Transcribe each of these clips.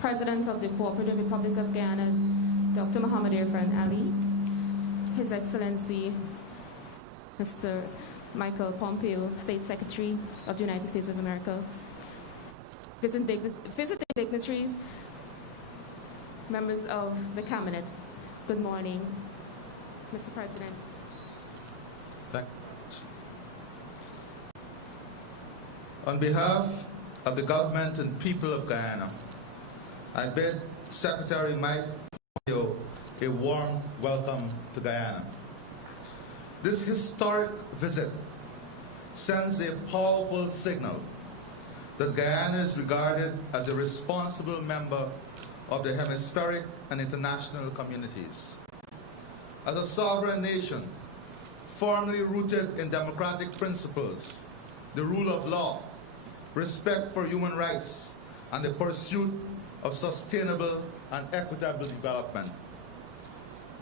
President of the Cooperative Republic of Guyana, Dr. Muhammad Irfan Ali, His Excellency Mr. Michael Pompeo, State Secretary of the United States of America, visiting dignitaries, members of the Cabinet, good morning, Mr. President. Thank you. On behalf of the government and people of Guyana, I bid Secretary Mike Pompeo a warm welcome to Guyana. This historic visit sends a powerful signal that Guyana is regarded as a responsible member of the hemispheric and international communities. As a sovereign nation, firmly rooted in democratic principles, the rule of law, respect for human rights, and the pursuit of sustainable and equitable development.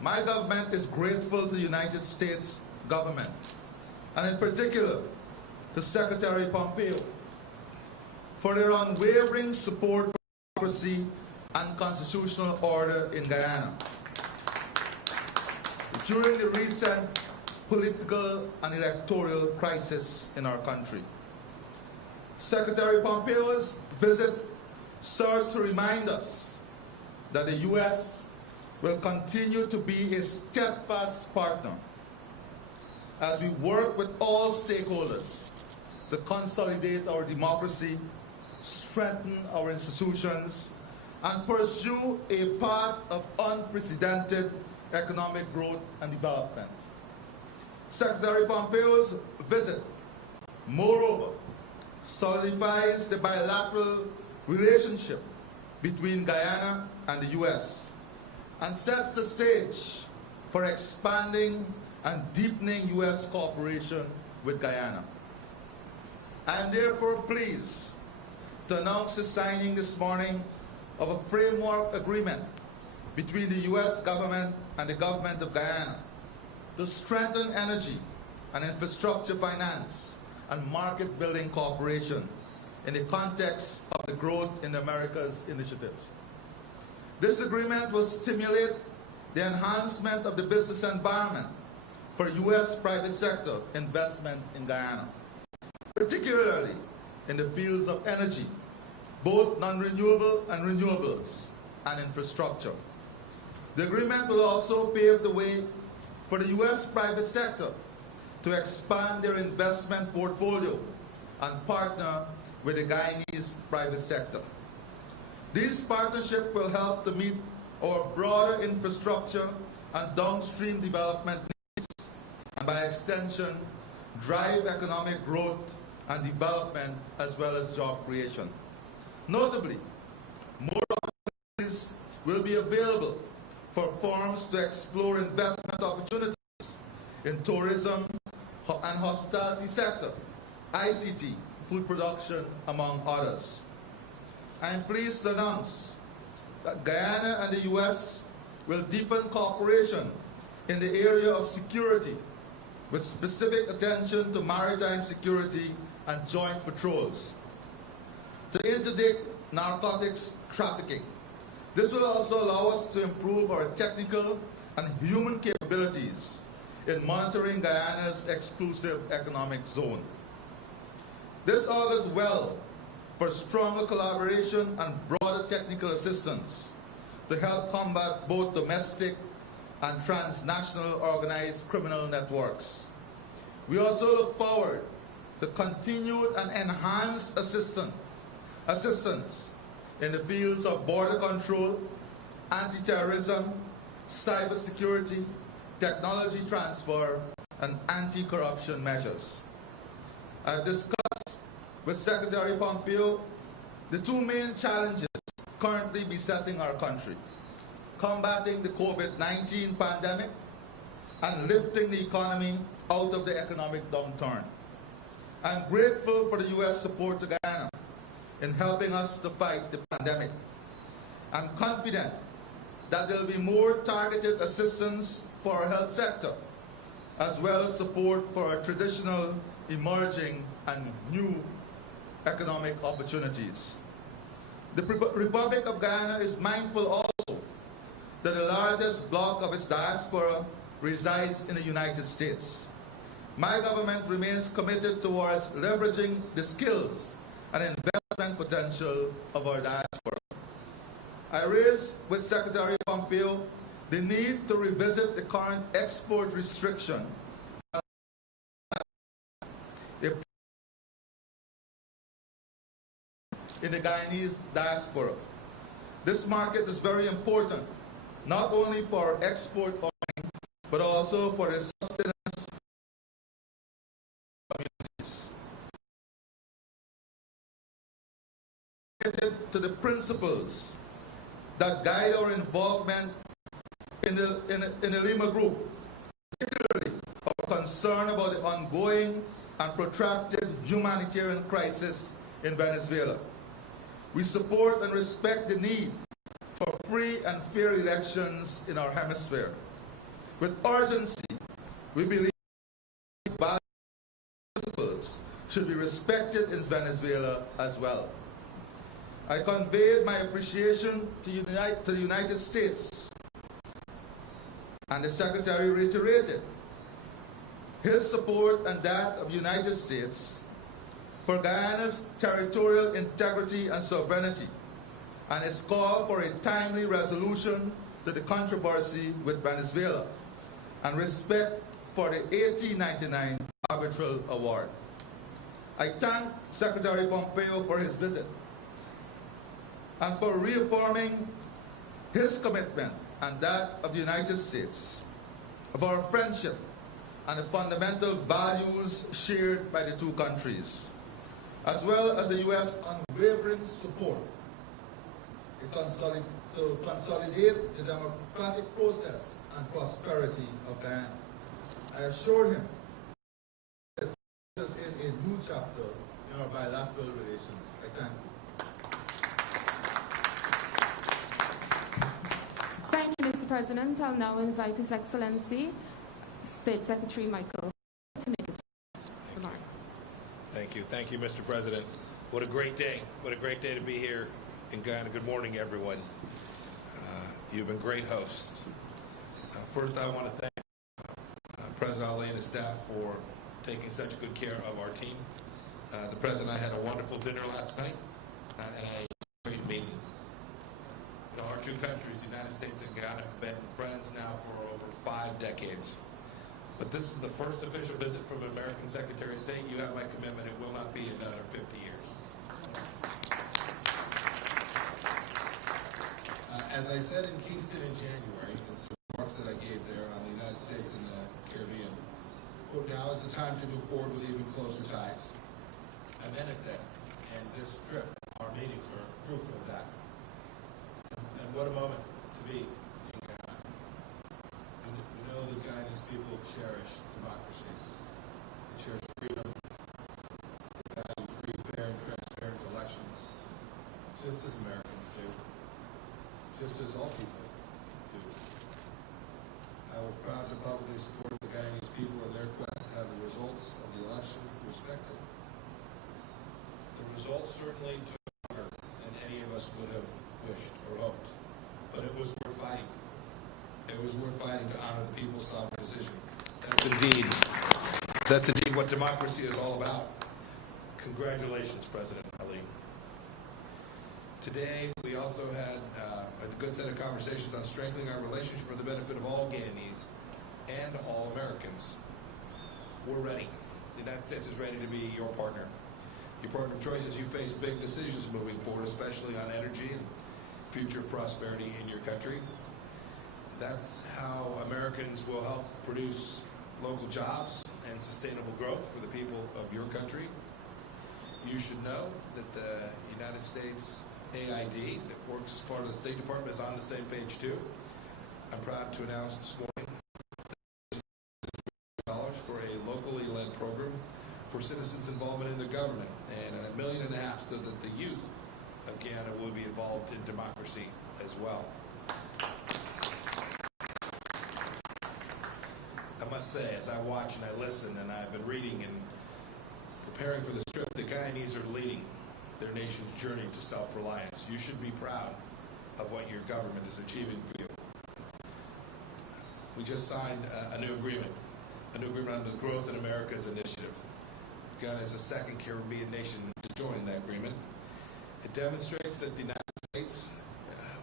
My government is grateful to the United States government, and in particular to Secretary Pompeo, for their unwavering support for democracy and constitutional order in Guyana during the recent political and electoral crisis in our country. Secretary Pompeo's visit serves to remind us that the U.S. will continue to be a steadfast partner as we work with all stakeholders to consolidate our democracy, strengthen our institutions, and pursue a path of unprecedented economic growth and development. Secretary Pompeo's visit, moreover, solidifies the bilateral relationship between Guyana and the U.S. and sets the stage for expanding and deepening U.S. cooperation with Guyana. I am therefore pleased to announce the signing this morning of a framework agreement between the U.S. government and the government of Guyana to strengthen energy and infrastructure finance and market-building cooperation in the context of the Growth in the Americas initiatives. This agreement will stimulate the enhancement of the business environment for U.S. private sector investment in Guyana, particularly in the fields of energy, both non-renewable and renewables, and infrastructure. The agreement will also pave the way for the U.S. private sector to expand their investment portfolio and partner with the Guyanese private sector. This partnership will help to meet our broader infrastructure and downstream development needs, and by extension, drive economic growth and development as well as job creation. Notably, more opportunities will be available for firms to explore investment opportunities in tourism and hospitality sector, ICT, food production, among others. I am pleased to announce that Guyana and the U.S. will deepen cooperation in the area of security with specific attention to maritime security and joint patrols, to interdict narcotics trafficking. This will also allow us to improve our technical and human capabilities in monitoring Guyana's exclusive economic zone. This augurs well for stronger collaboration and broader technical assistance to help combat both domestic and transnational organized criminal networks. We also look forward to continued and enhanced assistance in the fields of border control, anti-terrorism, cybersecurity, technology transfer, and anti-corruption measures. I have discussed with Secretary Pompeo the two main challenges currently besetting our country: combating the COVID-19 pandemic and lifting the economy out of the economic downturn. I am grateful for the U.S. support to Guyana in helping us to fight the pandemic. I'm confident that there will be more targeted assistance for our health sector, as well as support for our traditional, emerging, and new economic opportunities. The Republic of Guyana is mindful also that the largest block of its diaspora resides in the United States. My government remains committed towards leveraging the skills and investment potential of our diaspora. I raised with Secretary Pompeo the need to revisit the current export restriction in the Guyanese diaspora. This market is very important, not only for export earning, but also for the sustenance of communities. To the principles that guide our involvement in the Lima Group, particularly our concern about the ongoing and protracted humanitarian crisis in Venezuela. We support and respect the need for free and fair elections in our hemisphere. With urgency, we believe values and principles should be respected in Venezuela as well. I conveyed my appreciation to the United States, and the Secretary reiterated his support and that of the United States for Guyana's territorial integrity and sovereignty, and its call for a timely resolution to the controversy with Venezuela, and respect for the 1899 arbitral award. I thank Secretary Pompeo for his visit and for reaffirming his commitment and that of the United States, of our friendship and the fundamental values shared by the two countries, as well as the U.S. unwavering support to consolidate the democratic process and prosperity of Guyana. I assure him that this is in a new chapter in our bilateral relations. I thank you. Thank you, Mr. President. I'll now invite His Excellency, State Secretary Michael, to make his remarks. Thank you, Mr. President. What a great day. What a great day to be here in Guyana. Good morning, everyone. You've been great hosts. First, I want to thank President Ali and his staff for taking such good care of our team. The President and I had a wonderful dinner last night, and I enjoyed a great meeting. You know, our two countries, the United States and Guyana, have been friends now for over 5 decades. But this is the first official visit from an American Secretary of State. You have my commitment. It will not be another 50 years. As I said in Kingston in January, the remarks that I gave there on the United States and the Caribbean, quote, now is the time to move forward with even closer ties. I meant it then, and this trip, our meetings are proof of that. And what a moment to be in Guyana. We know that Guyana's people cherish democracy. They cherish freedom. They value free, fair, and transparent elections, just as Americans do. Just as all people do. I was proud to publicly support the Guyanese people in their quest to have the results of the election respected. The results certainly took longer than any of us would have wished or hoped, but it was worth fighting. It was worth fighting to honor the people's sovereign decision. That's indeed what democracy is all about. Congratulations, President Ali. Today, we also had a good set of conversations on strengthening our relationship for the benefit of all Guyanese and all Americans. We're ready. The United States is ready to be your partner. Your partner of choice as you face big decisions moving forward, especially on energy and future prosperity in your country. That's how Americans will help produce local jobs and sustainable growth for the people of your country. You should know that the United States AID that works as part of the State Department is on the same page too. I'm proud to announce this morning $1 for a locally led program for citizens' involvement in the government, and $1.5 million so that the youth of Guyana will be involved in democracy as well. I must say, as I watch and I listen, and I've been reading and preparing for this trip, the Guyanese are leading. their nation's journey to self-reliance. You should be proud of what your government is achieving for you. We just signed a new agreement under the Growth in Americas initiative. Guyana is the second Caribbean nation to join that agreement. It demonstrates that the United States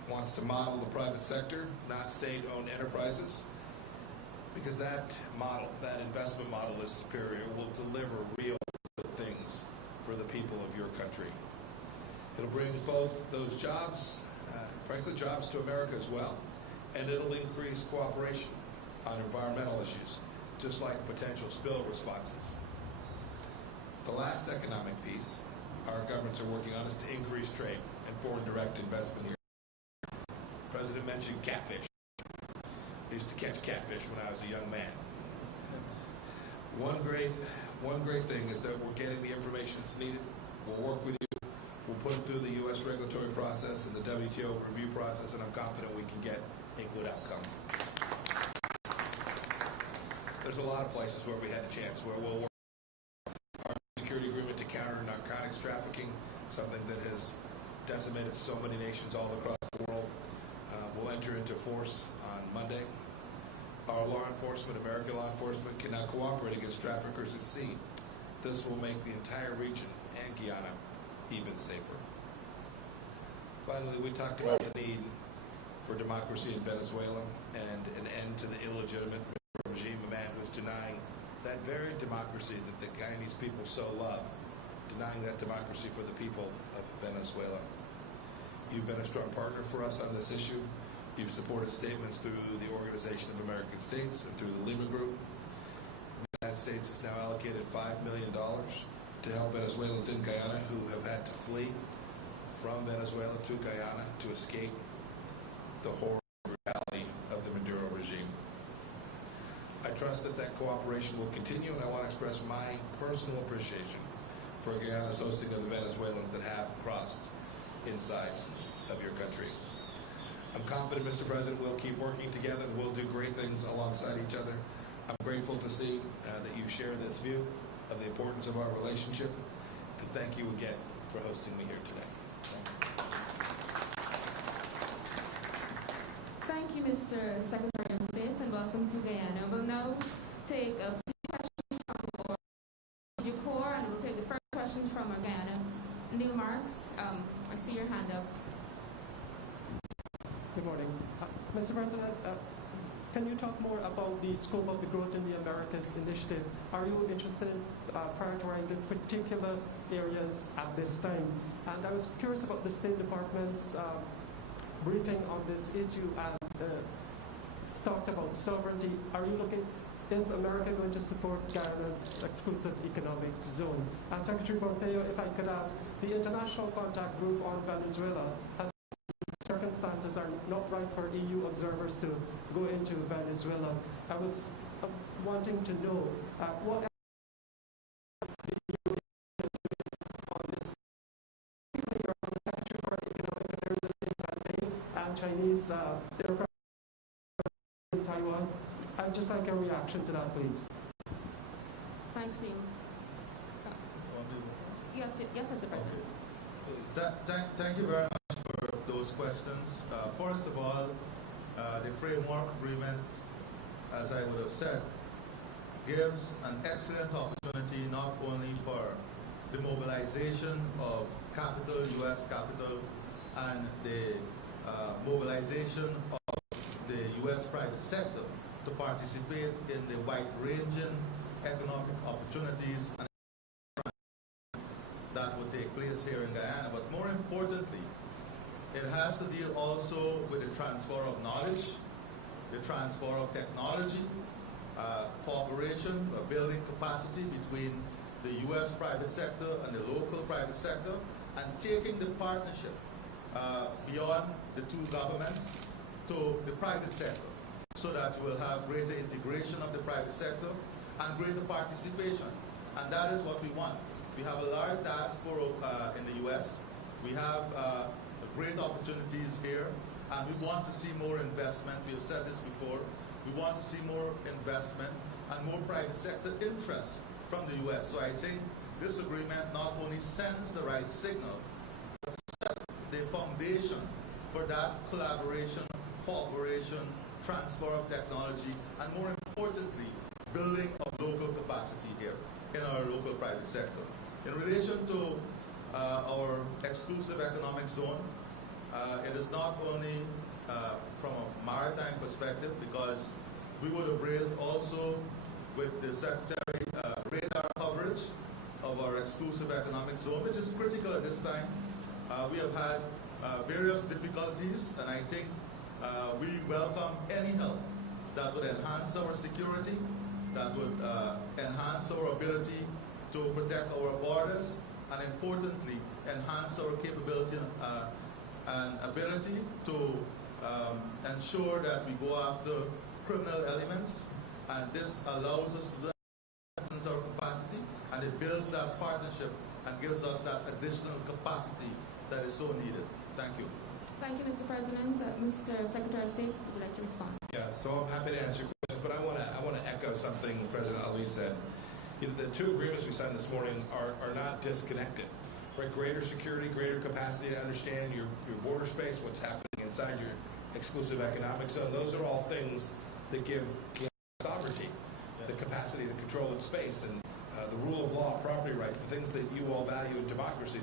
wants to model the private sector, not state-owned enterprises, because that model, that investment model is superior, will deliver real good things for the people of your country. It'll bring both those jobs, frankly, jobs to America as well, and it'll increase cooperation on environmental issues, just like potential spill responses. The last economic piece our governments are working on is to increase trade and foreign direct investment here. The President mentioned catfish. I used to catch catfish when I was a young man. One great thing is that we're getting the information that's needed. We'll work with you. We'll put it through the U.S. regulatory process and the WTO review process, and I'm confident we can get a good outcome. There's a lot of places where we had a chance where we'll work. Our security agreement to counter narcotics trafficking, something that has decimated so many nations all across the world, will enter into force on Monday. Our law enforcement, American law enforcement, can now cooperate against traffickers at sea. This will make the entire region and Guyana even safer. Finally, we talked about the need for democracy in Venezuela and an end to the illegitimate regime, a man who's denying that very democracy that the Guyanese people so love, denying that democracy for the people of Venezuela. You've been a strong partner for us on this issue. You've supported statements through the Organization of American States and through the Lima Group. The United States has now allocated $5 million to help Venezuelans in Guyana who have had to flee from Venezuela to Guyana to escape the horror and brutality of the Maduro regime. I trust that that cooperation will continue, and I want to express my personal appreciation for Guyana's hosting of the Venezuelans that have crossed inside of your country. I'm confident, Mr. President, we'll keep working together and we'll do great things alongside each other. I'm grateful to see that you share this view of the importance of our relationship, and thank you again for hosting me here today. Thank you, Mr. Secretary of State, and welcome to Guyana. We'll now take a few questions from the core, and we'll take the first question from Guyana. Neil Marks, I see your hand up. Good morning. Mr. President, can you talk more about the scope of the Growth in the Americas initiative? Are you interested in prioritizing particular areas at this time? And I was curious about the State Department's briefing on this issue, and it's talked about sovereignty. Is America going to support Guyana's exclusive economic zone? And Secretary Pompeo, if I could ask, the International Contact Group on Venezuela has circumstances are not right for EU observers to go into Venezuela. I was wanting to know what the EU on this, particularly around the Secretary for Economic Affairs in Taipei and Chinese aircraft in Taiwan. I'd just like a reaction to that, please. Thanks, Neil. Yes, Mr. President. Thank you very much for those questions. First of all, the framework agreement, as I would have said, gives an excellent opportunity not only for the mobilization of capital, U.S. capital, and the mobilization of the U.S. private sector to participate in the wide-ranging economic opportunities and that would take place here in Guyana, but more importantly, it has to deal also with the transfer of knowledge, the transfer of technology, cooperation, building capacity between the U.S. private sector and the local private sector, and taking the partnership beyond the two governments to the private sector, so that you will have greater integration of the private sector and greater participation. And that is what we want. We have a large diaspora in the U.S. We have great opportunities here, and we want to see more investment. We have said this before. We want to see more investment and more private sector interest from the U.S. So I think this agreement not only sends the right signal the foundation for that collaboration, cooperation, transfer of technology, and more importantly, building of local capacity here in our local private sector. In relation to our exclusive economic zone, it is not only from a maritime perspective, because we would have raised also with the Secretary radar coverage of our exclusive economic zone, which is critical at this time. We have had various difficulties, and I think we welcome any help that would enhance our security, that would enhance our ability to protect our borders, and importantly, enhance our capability and ability to ensure that we go after criminal elements, and this allows us to enhance our capacity, and it builds that partnership and gives us that additional capacity that is so needed. Thank you. Thank you, Mr. President. Mr. Secretary of State, would you like to respond? Yeah, so I'm happy to answer your questions, but I want to echo something President Ali said. You know, the two agreements we signed this morning are not disconnected. Right, greater security, greater capacity to understand your border space, what's happening inside your exclusive economic zone. Those are all things that give sovereignty, the capacity to control its space, and the rule of law, property rights, the things that you all value in democracy.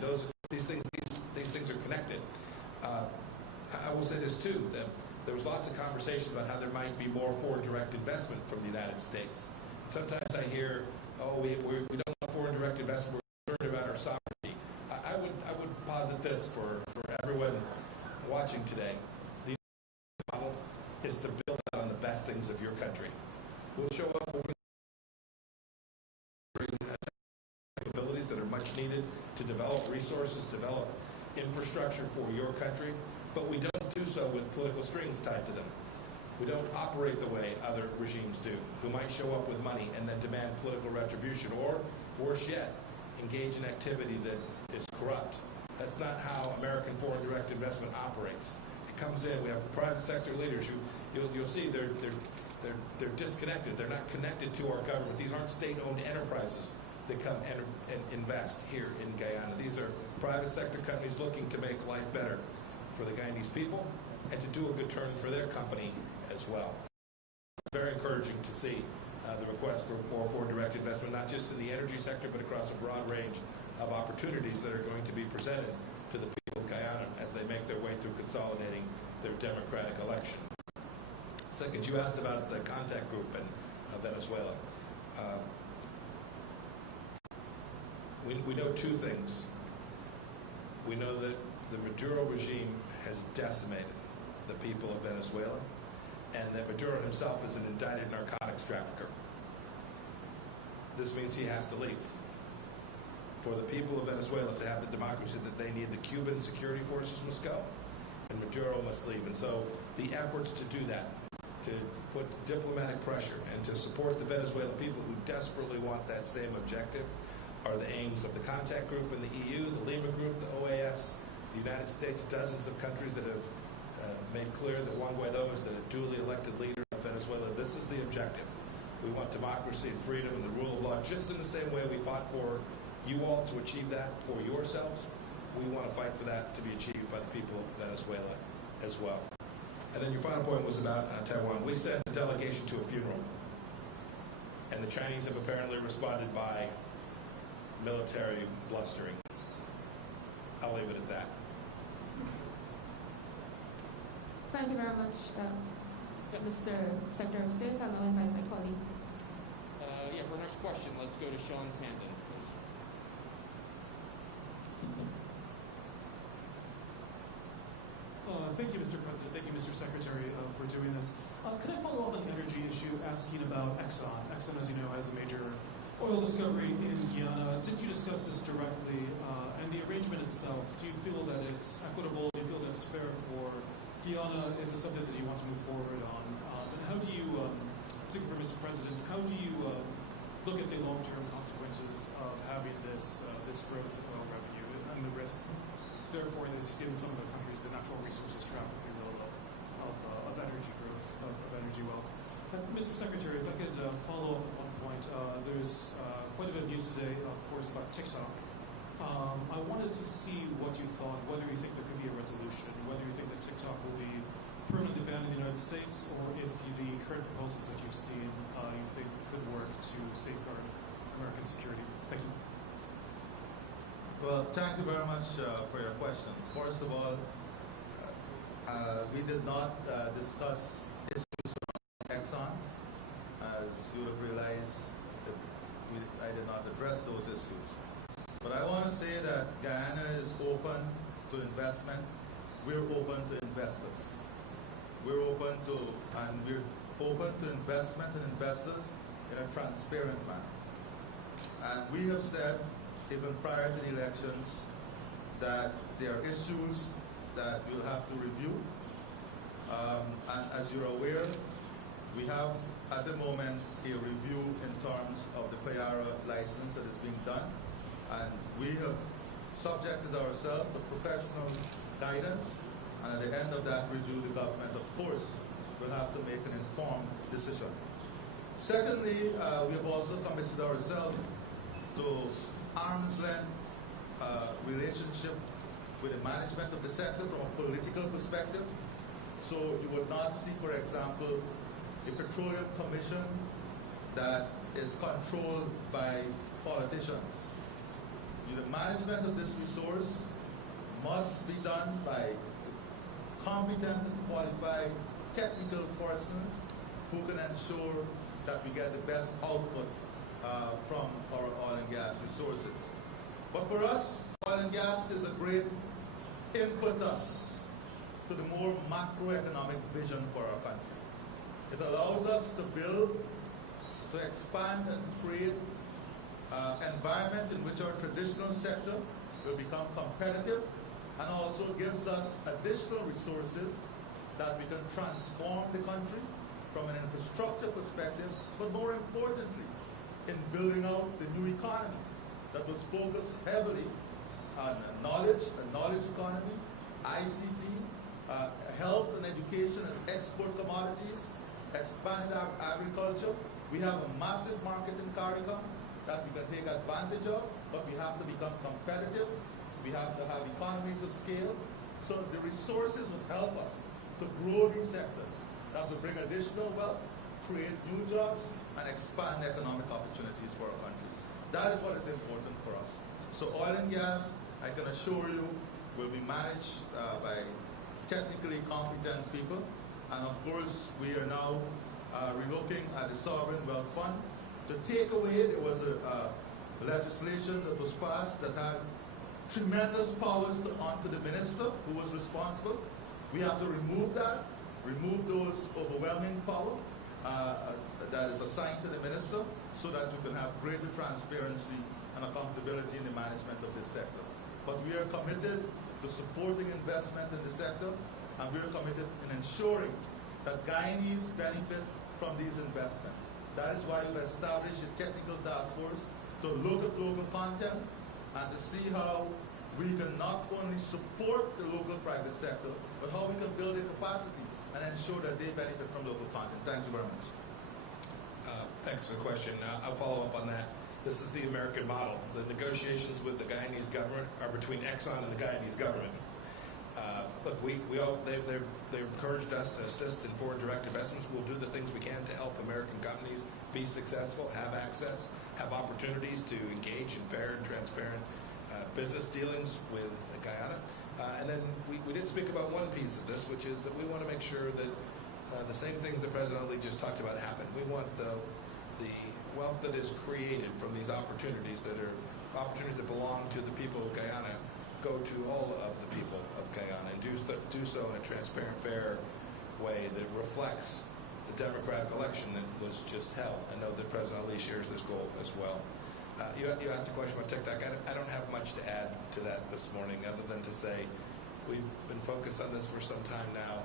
These things are connected. I will say this too, that there was lots of conversations about how there might be more foreign direct investment from the United States. Sometimes I hear, oh, we don't want foreign direct investment, we're concerned about our sovereignty. I would posit this for everyone watching today. The model is to build on the best things of your country. We'll show up, we'll bring capabilities that are much needed to develop resources, develop infrastructure for your country, but we don't do so with political strings tied to them. We don't operate the way other regimes do, who might show up with money and then demand political retribution, or worse yet, engage in activity that is corrupt. That's not how American foreign direct investment operates. It comes in, we have private sector leaders who, you'll see they're disconnected. They're not connected to our government. These aren't state-owned enterprises that come and invest here in Guyana. These are private sector companies looking to make life better for the Guyanese people and to do a good turn for their company as well. It's very encouraging to see the request for more foreign direct investment, not just in the energy sector, but across a broad range of opportunities that are going to be presented to the people of Guyana as they make their way through consolidating their democratic election. Second, you asked about the contact group in Venezuela. We know two things. We know that the Maduro regime has decimated the people of Venezuela, and that Maduro himself is an indicted narcotics trafficker. This means he has to leave. For the people of Venezuela to have the democracy that they need, the Cuban security forces must go, and Maduro must leave. And so the efforts to do that, to put diplomatic pressure and to support the Venezuelan people who desperately want that same objective, are the aims of the contact group in the EU, the Lima group, the OAS, the United States, dozens of countries that have made clear that Juan Guaido is the duly elected leader of Venezuela. This is the objective. We want democracy and freedom and the rule of law, just in the same way we fought for you all to achieve that for yourselves. We want to fight for that to be achieved by the people of Venezuela as well. And then your final point was about Taiwan. We sent a delegation to a funeral, and the Chinese have apparently responded by military blustering. I'll leave it at that. Thank you very much, Mr. Secretary of State. I'll now invite my colleague. For our next question, let's go to Sean Tandon, please. Thank you, Mr. President. Thank you, Mr. Secretary, for doing this. Could I follow up on the energy issue, asking about Exxon? Exxon, as you know, has a major oil discovery in Guyana. Did you discuss this directly? And the arrangement itself, do you feel that it's equitable? Do you feel that it's fair for Guyana? Is this something that you want to move forward on? And how do you, particularly for Mr. President, how do you look at the long-term consequences of having this growth in oil revenue and the risks? Therefore, as you see in some of the countries, the natural resources trap, if you will, of energy growth, of energy wealth. Mr. Secretary, if I could follow up on one point. There's quite a bit of news today, of course, about TikTok. I wanted to see what you thought, whether you think there could be a resolution, whether you think that TikTok will be permanently banned in the United States, or if the current proposals that you've seen you think could work to safeguard American security. Thank you. Well, thank you very much for your question. First of all, we did not discuss issues around Exxon. As you have realized, I did not address those issues. But I want to say that Guyana is open to investment. We're open to investors. We're open to investment and investors in a transparent manner. And we have said, even prior to the elections, that there are issues that we'll have to review. And as you're aware, we have at the moment a review in terms of the Payara license that is being done. And we have subjected ourselves to professional guidance. And at the end of that review, the government, of course, will have to make an informed decision. Secondly, we have also committed ourselves to arm's length relationship with the management of the sector from a political perspective. So you would not see, for example, a petroleum commission that is controlled by politicians. The management of this resource must be done by competent and qualified technical persons who can ensure that we get the best output from our oil and gas resources. But for us, oil and gas is a great impetus to the more macroeconomic vision for our country. It allows us to build, to expand and create environment in which our traditional sector will become competitive, and also gives us additional resources that we can transform the country from an infrastructure perspective, but more importantly, in building out the new economy that was focused heavily on knowledge, a knowledge economy, ICT, health and education as export commodities, expand our agriculture. We have a massive market in CARICOM that we can take advantage of, but we have to become competitive. We have to have economies of scale. So the resources will help us to grow these sectors that will bring additional wealth, create new jobs, and expand economic opportunities for our country. That is what is important for us. So oil and gas, I can assure you, will be managed by technically competent people. And of course, we are now relooking at the Sovereign Wealth Fund. To take away, there was a legislation that was passed that had tremendous powers onto the minister who was responsible. We have to remove that, remove those overwhelming power that is assigned to the minister, so that we can have greater transparency and accountability in the management of this sector. But we are committed to supporting investment in the sector, and we are committed in ensuring that Guyanese benefit from these investments. That is why we've established a technical task force to look at local content and to see how we can not only support the local private sector, but how we can build a capacity and ensure that they benefit from local content. Thank you very much. Thanks for the question. I'll follow up on that. This is the American model. The negotiations with the Guyanese government are between Exxon and the Guyanese government. Look, they've encouraged us to assist in foreign direct investments. We'll do the things we can to help American companies be successful, have access, have opportunities to engage in fair and transparent business dealings with Guyana. And then we did speak about one piece of this, which is that we want to make sure that the same things that President Ali just talked about happen. We want the wealth that is created from these opportunities that belong to the people of Guyana go to all of the people of Guyana, and do so in a transparent, fair way that reflects the democratic election that was just held. I know that President Ali shares this goal as well. You asked a question about TikTok. I don't have much to add to that this morning, other than to say we've been focused on this for some time now.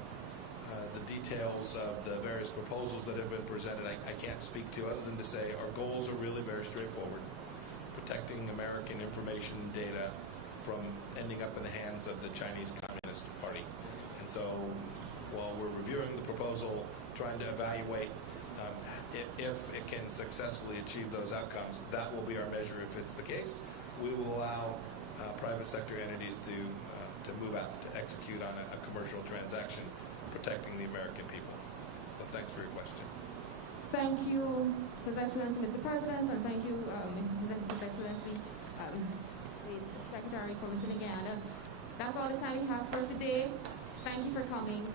The details of the various proposals that have been presented, I can't speak to, other than to say our goals are really very straightforward. Protecting American information and data from ending up in the hands of the Chinese Communist Party. And so while we're reviewing the proposal, trying to evaluate if it can successfully achieve those outcomes, that will be our measure. If it's the case, we will allow private sector entities to move out, to execute on a commercial transaction protecting the American people. So thanks for your question. Thank you, His Excellency, Mr. President, and thank you, His Excellency, State Secretary for Mr. Guyana. That's all the time we have for today. Thank you for coming.